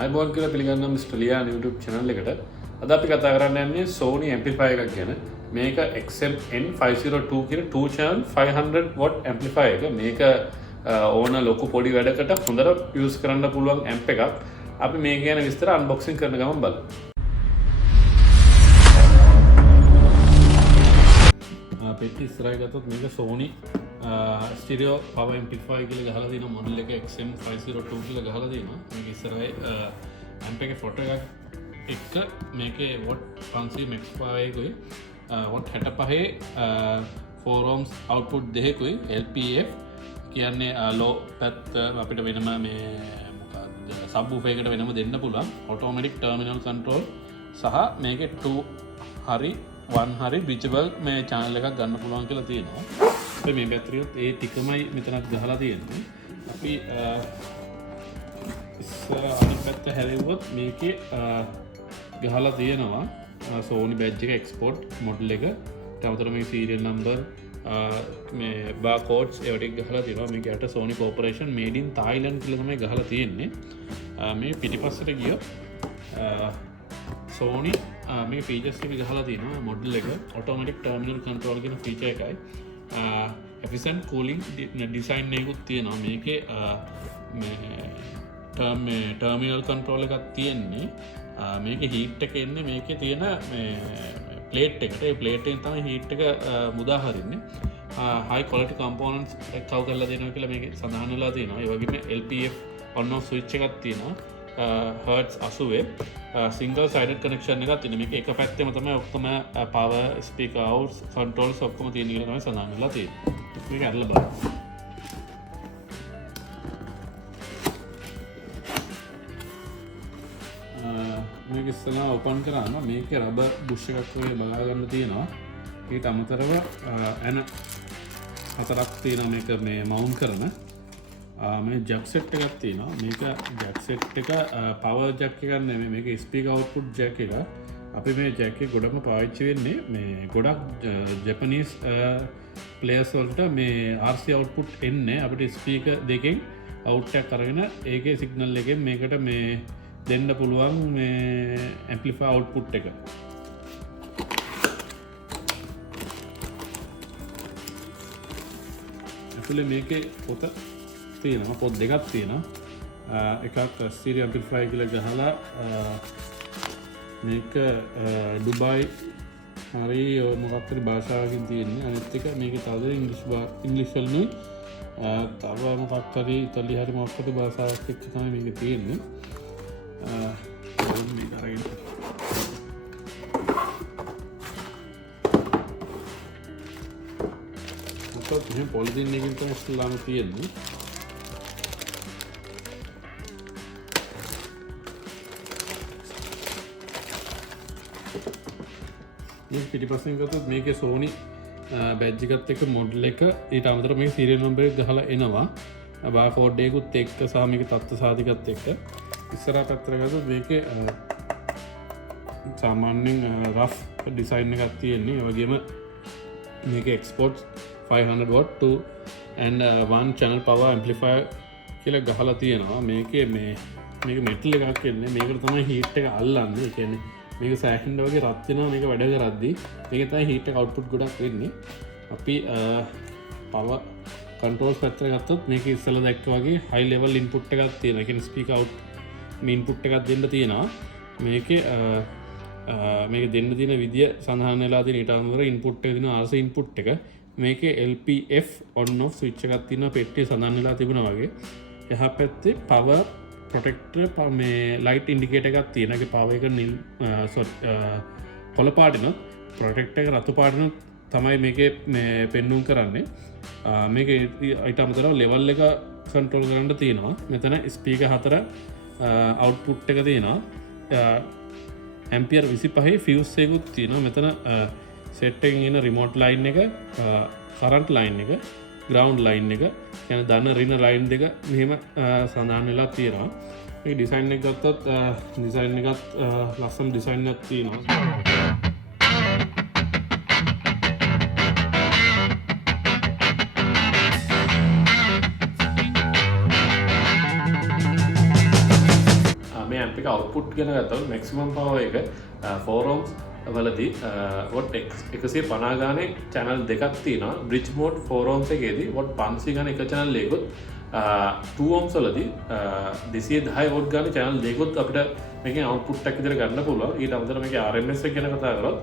iBoard කියලා පිළිගන්නම් ස්ට්‍රේලියානු YouTube channel එකට. අද අපි කතා කරන්න යන්නේ Sony amplifier එකක් ගැන. මේක XM-N502 කියන 2Channel 500W amplifier එක. මේක ඕන ලොකු පොඩි වැඩකට හොඳට use කරන්න පුළුවන් amp එකක්. අපි මේක ගැන විස්තර unboxing කරන ගමන් බලමු. පෙට්ටි ඉස්සරහට ගත්තොත් මේක Sony stereo power amplifier කියලා ගහලා තියෙන මොඩල් එක XM502 කියලා ගහලා තියෙනවා. මේක ඉස්සරහේ amp එකේ ෆොටෝ එකක් එක්ක මේකේ watt 500 max එකකුයි watt 65 4 ohms output දෙකකුයි LPF කියන්නේ low පැත්ත අපිට වෙනම මේ මොකක්ද subwoofer එකට වෙනම දෙන්න පුළුවන් automatic terminal control සහ මේකේ 2 හරි 1 හරි bridgeable මේ channel එකක් ගන්න පුළුවන් කියලා තියෙනවා. අපි මේ බැටරියොත් ඒ ටිකමයි මෙතනක් ගහලා තියෙන්නේ. අපි ඉස්සර අනිත් පැත්ත හැරෙව්වොත් මේකේ ගහලා තියෙනවා Sony badge එක export model එක. ඊට අමතරව මේ serial number මේ barcodes ඒ වගේ ගහලා තියෙනවා. මේක යට Sony Corporation made in Thailand කියලා තමයි ගහලා තියෙන්නේ. මේ පිටිපස්සට ගියොත් Sony මේ features ටික ගහලා තියෙනවා model එක automatic terminal control කියන feature එකයි. efficient cooling design එකකුත් තියෙනවා මේකේ මේ terminal control එකක් තියෙන්නේ මේකේ heat එක එන්නේ මේකේ තියෙන මේ plate එකට ඒ plate එකෙන් තමයි heat එක මුදා හරින්නේ high quality components එකව කරලා දෙනවා කියලා මේකේ සඳහන් වෙලා තියෙනවා ඒ වගේම LPF on off switch එකක් තියෙනවා hertz 80 single sided connection එකක් තියෙනවා මේක එක පැත්තෙම තමයි ඔක්කොම power speaker out controls ඔක්කොම තියෙන කියලා තමයි සඳහන් වෙලා තියෙන්නේ මේක අරලා බලන්න මේක ඉස්සලා ඕපන් කරාම මේකේ රබර් බුෂ් එකක් වගේ බලා ගන්න තියෙනවා ඊට අමතරව එන හතරක් තියෙනවා මේක මේ මවුන්ට් කරන මේ jack set එකක් තියෙනවා මේක jack set එක power jack එකක් නෙමෙයි මේක speaker output jack එක අපි මේ jack එක ගොඩක්ම පාවිච්චි වෙන්නේ මේ ගොඩක් Japanese players වලට මේ RC output එන්නේ අපිට speaker දෙකෙන් out එකක් අරගෙන ඒකේ signal එකෙන් මේකට මේ දෙන්න පුළුවන් මේ amplifier output එක ඇතුලේ මේකේ පොත තියෙනවා පොත් දෙකක් තියෙනවා එකක් stereo amplifier කියලා ගහලා මේක ඩුබායි හරි මොකක් හරි භාෂාවකින් තියෙන්නේ අනිත් එක මේකේ තව ඉංග්‍රීසි වලින් තව මොකක් හරි ඉතාලි හරි මොකක් හරි භාෂාවක් එක්ක තමයි මේක තියෙන්නේ මේක අරගෙන මොකක්ද මේ පොලිතින් එකකින් තමයි ඉස්සලාම තියෙන්නේ මේ පිටිපස්සෙන් ගත්තොත් මේකේ Sony badge එකත් එක්ක model එක ඊට අමතරව මේ serial number එක ගහලා එනවා barcode එකකුත් එක්ක සහ මේකේ තත්ත්ව සාධකත් එක්ක ඉස්සරහා පැත්තට ගත්තොත් මේකේ සාමාන්‍යයෙන් rough design එකක් තියෙන්නේ ඒ වගේම මේකේ export 500W 2 and 1 channel power amplifier කියලා ගහලා තියෙනවා මේකේ මේක metal එකක් එන්නේ මේකට තමයි heat එක අල්ලන්නේ ඒ කියන්නේ මේක සෑහෙන්න වගේ රත් වෙනවා මේක වැඩ කරද්දී මේක තමයි heat එක output ගොඩක් වෙන්නේ අපි power controls පැත්තට ගත්තොත් මේක ඉස්සෙල්ලා දැක්ක වගේ high level input එකක් තියෙනවා ඒ කියන්නේ speaker out මේ input එකක් දෙන්න තියෙනවා මේකේ මේක දෙන්න තියෙන විදිය සඳහන් වෙලා තියෙන ඊට අනුව input එක දෙන RC input එක මේකේ LPF on off switch එකක් තියෙනවා පෙට්ටියේ සඳහන් වෙලා තිබුණා වගේ එහා පැත්තේ power protector මේ light indicator එකක් තියෙනවා ඒකේ power එක නිල් කොළ පාටිනොත් protector එක රතු පාටිනොත් තමයි මේකේ මේ පෙන්වුම් කරන්නේ මේකේ ඊට අමතරව level එක control කරන්න තියෙනවා මෙතන speaker 4 output එක තියෙනවා ampere 25 fuse එකකුත් තියෙනවා මෙතන set එකකින් එන remote line එක current line එක ground line එක කියන්නේ ධන ඍණ line දෙක මෙහෙම සඳහන් වෙලා තියෙනවා මේ design එක ගත්තොත් design එකත් ලස්සන design එකක් තියෙනවා ඇම්ප් එක අවුට්පුට් ගැන ගත්තොත් මැක්සිමම් පවර් එක 4 ohms වලදී වොට් 150 ගානේ channel දෙකක් තියෙනවා. bridge mode 4 ohms එකේදී වොට් 500 ගානේ එක channel එකකුත් 2 ohms වලදී 210 වොට් ගානේ channel දෙකකුත් අපිට මේකෙන් output එකක් විතර ගන්න පුළුවන්. ඊට අමතරව මේකේ RMS එක ගැන කතා කරොත්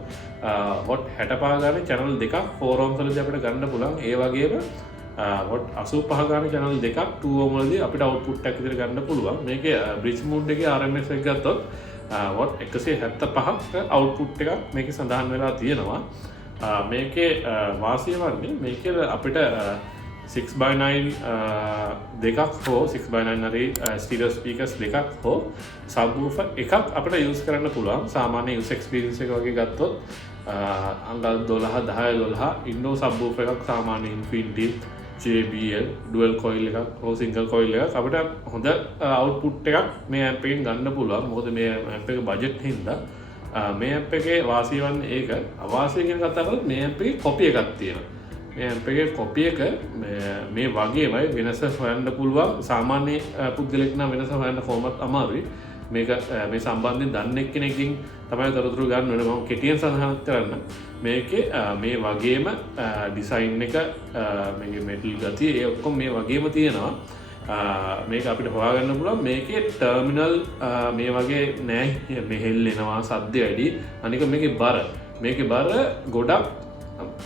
වොට් 65 ගානේ channel දෙකක් 4 ohms වලදී අපිට ගන්න පුළුවන්. ඒ වගේම වොට් 85 ගානේ channel දෙකක් 2 ohms වලදී අපිට output එකක් විතර ගන්න පුළුවන්. මේකේ bridge mode එකේ RMS එක ගත්තොත් වොට් 175ක output එකක් මේකේ සඳහන් වෙලා තියෙනවා. මේකේ වාසිය වන්නේ මේකේ අපිට 6x9 දෙකක් හෝ 6x9 හරි ස්ටීරියෝ ස්පීකර්ස් දෙකක් හෝ subwoofer එකක් අපිට යූස් කරන්න පුළුවන්. සාමාන්‍ය යූස් එක්ස්පීරියන්ස් එක වගේ ගත්තොත් අංගල් 12 10 12 ඉන්ඩෝ subwoofer එකක් සාමාන්‍ය Infinity JBL dual coil එකක් හෝ single coil එකක් අපිට හොඳ output එකක් මේ amp එකෙන් ගන්න පුළුවන්. මොකද මේ amp එක budget හින්දා මේ amp එකේ වාසිය වන්නේ ඒක. අවාසිය ගැන කතා කරලා මේ amp එකේ copy එකක් තියෙනවා. මේ amp එකේ copy එක මේ වගේමයි වෙනස හොයන්න පුළුවන්. සාමාන්‍ය පුද්ගලෙක් නම් වෙනස හොයන්න කොහොමත් අමාරුයි. මේක මේ සම්බන්ධයෙන් දන්නේ කෙනෙක්ගෙන් තමයි තොරතුරු ගන්න වෙන. මම කෙටියෙන් සඳහන් කරන්න මේකේ මේ වගේම ඩිසයින් එක මේකේ මෙටල් ගතිය ඒ ඔක්කොම මේ වගේම තියෙනවා. මේක අපිට හොයාගන්න පුළුවන්. මේකේ ටර්මිනල් මේ වගේ නෑ මෙහෙල්ලෙනවා සද්ද වැඩි. අනික මේකේ බර ගොඩක්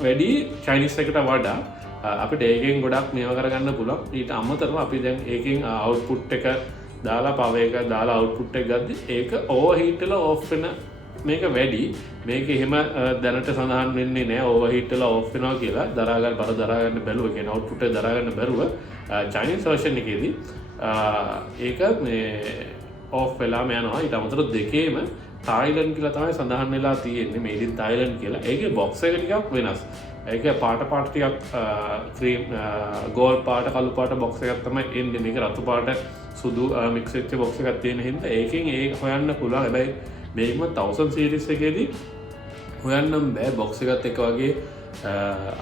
වැඩි චයිනිස් එකට වඩා අපිට ඒකෙන් ගොඩක් මේවා කරගන්න පුළුවන්. ඊට අමතරව අපි දැන් ඒකෙන් අවුට්පුට් එක දාලා පවර් එක දාලා අවුට්පුට් එක ගද්දි ඒක ඕවර්හීට් වෙලා ඕෆ් වෙන මේක වැඩි. මේක එහෙම දැනට සඳහන් වෙන්නේ නැහැ ඕවර්හීට් වෙලා ඕෆ් වෙනවා කියලා. දරා ගන්න බැලුව කියන්නේ අවුට්පුට් එක දරා ගන්න බැරුව චයිනීස් වර්ෂන් එකේදී ඒක මේ ඕෆ් වෙලාම යනවා. ඊට අමතරව දෙකේම තායිලන්ඩ් කියලා තමයි සඳහන් වෙලා තියෙන්නේ. මේඩ් ඉන් තායිලන්ඩ් කියලා. ඒකේ බොක්ස් එක ටිකක් වෙනස්. ඒක පාට ටිකක් ක්‍රීම් ගෝල්ඩ් පාට කළු පාට බොක්ස් එකක් තමයි එන්නේ. මේක රතු පාට සුදු මික්ස් වෙච්ච බොක්ස් එකක් තියෙන හින්දා ඒකෙන් ඒක හොයන්න පුළුවන්. හැබැයි මේකම 1000 සීරීස් එකේදී හොයන්නම් බෑ. බොක්ස් එකත් එක වගේ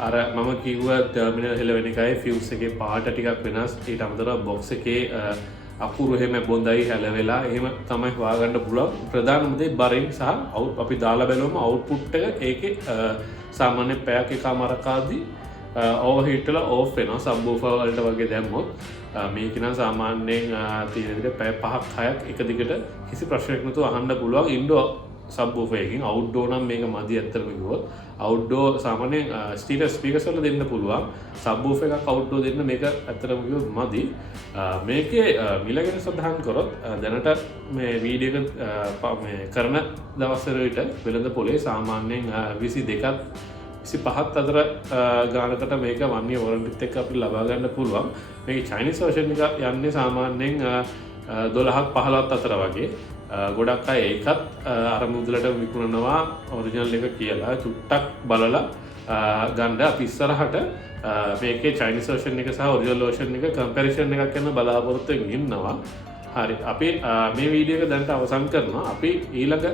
අර මම කිව්ව ටර්මිනල් හෙලවෙන එකයි ෆියුස් එකේ පාට ටිකක් වෙනස්. ඊට අමතරව බොක්ස් එකේ අකුරු එහෙම බොඳයි හැලවෙලා එහෙම තමයි හොයාගන්න පුළුවන්. ප්‍රධානම දේ බරින් සහ අපි දාලා බැලුවම අවුට්පුට් එක ඒකේ සාමාන්‍ය පැයක් එකමාරකදී ඕවර්හීට් වෙලා ඕෆ් වෙනවා. සබ්වූෆර් වලට වගේ දැම්මොත් මේක නම් සාමාන්‍යයෙන් තියෙන විදිහට පැය 5ක් 6ක් එක දිගට කිසි ප්‍රශ්නයක් නැතුව අහන්න පුළුවන්. ඉන්ඩෝ subwoofer එකකින් outdoor නම් මේක මදි ඇත්තටම කිව්වොත්. outdoor සාමාන්‍යයෙන් ස්ටීරියෝ ස්පීකර්ස් වල දෙන්න පුළුවන්. subwoofer එකක් outdoor දෙන්න මේක ඇත්තටම කිව්වොත් මදි. මේකේ මිල ගැන සඳහන් කරොත් දැනට මේ වීඩියෝ එක මේ කරන දවස්වල විතර වෙළඳ පොලේ සාමාන්‍යයෙන් 22ක් 25ත් අතර ගානකට මේක 1 year warranty එක අපිට ලබා ගන්න පුළුවන්. මේක චයිනීස් වර්ෂන් එක යන්නේ සාමාන්‍යයෙන් 12ක් 15ක් අතර වගේ. ගොඩක් අය ඒකත් අර මුදලට විකුණනවා ඔරිජිනල් එක කියලා. චුට්ටක් බලලා ගන්න අපි ඉස්සරහට මේකේ චයිනීස් වර්ෂන් එක සහ ඔරිජිනල් වර්ෂන් එක කම්පැරිසන් එකක් කරන බලාපොරොත්තු වෙමින් ඉන්නවා. හරි අපි මේ වීඩියෝ එක දැන්ට අවසන් කරනවා. අපි ඊළඟ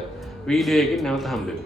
වීඩියෝ එකකින් නැවත හම්බ වෙමු.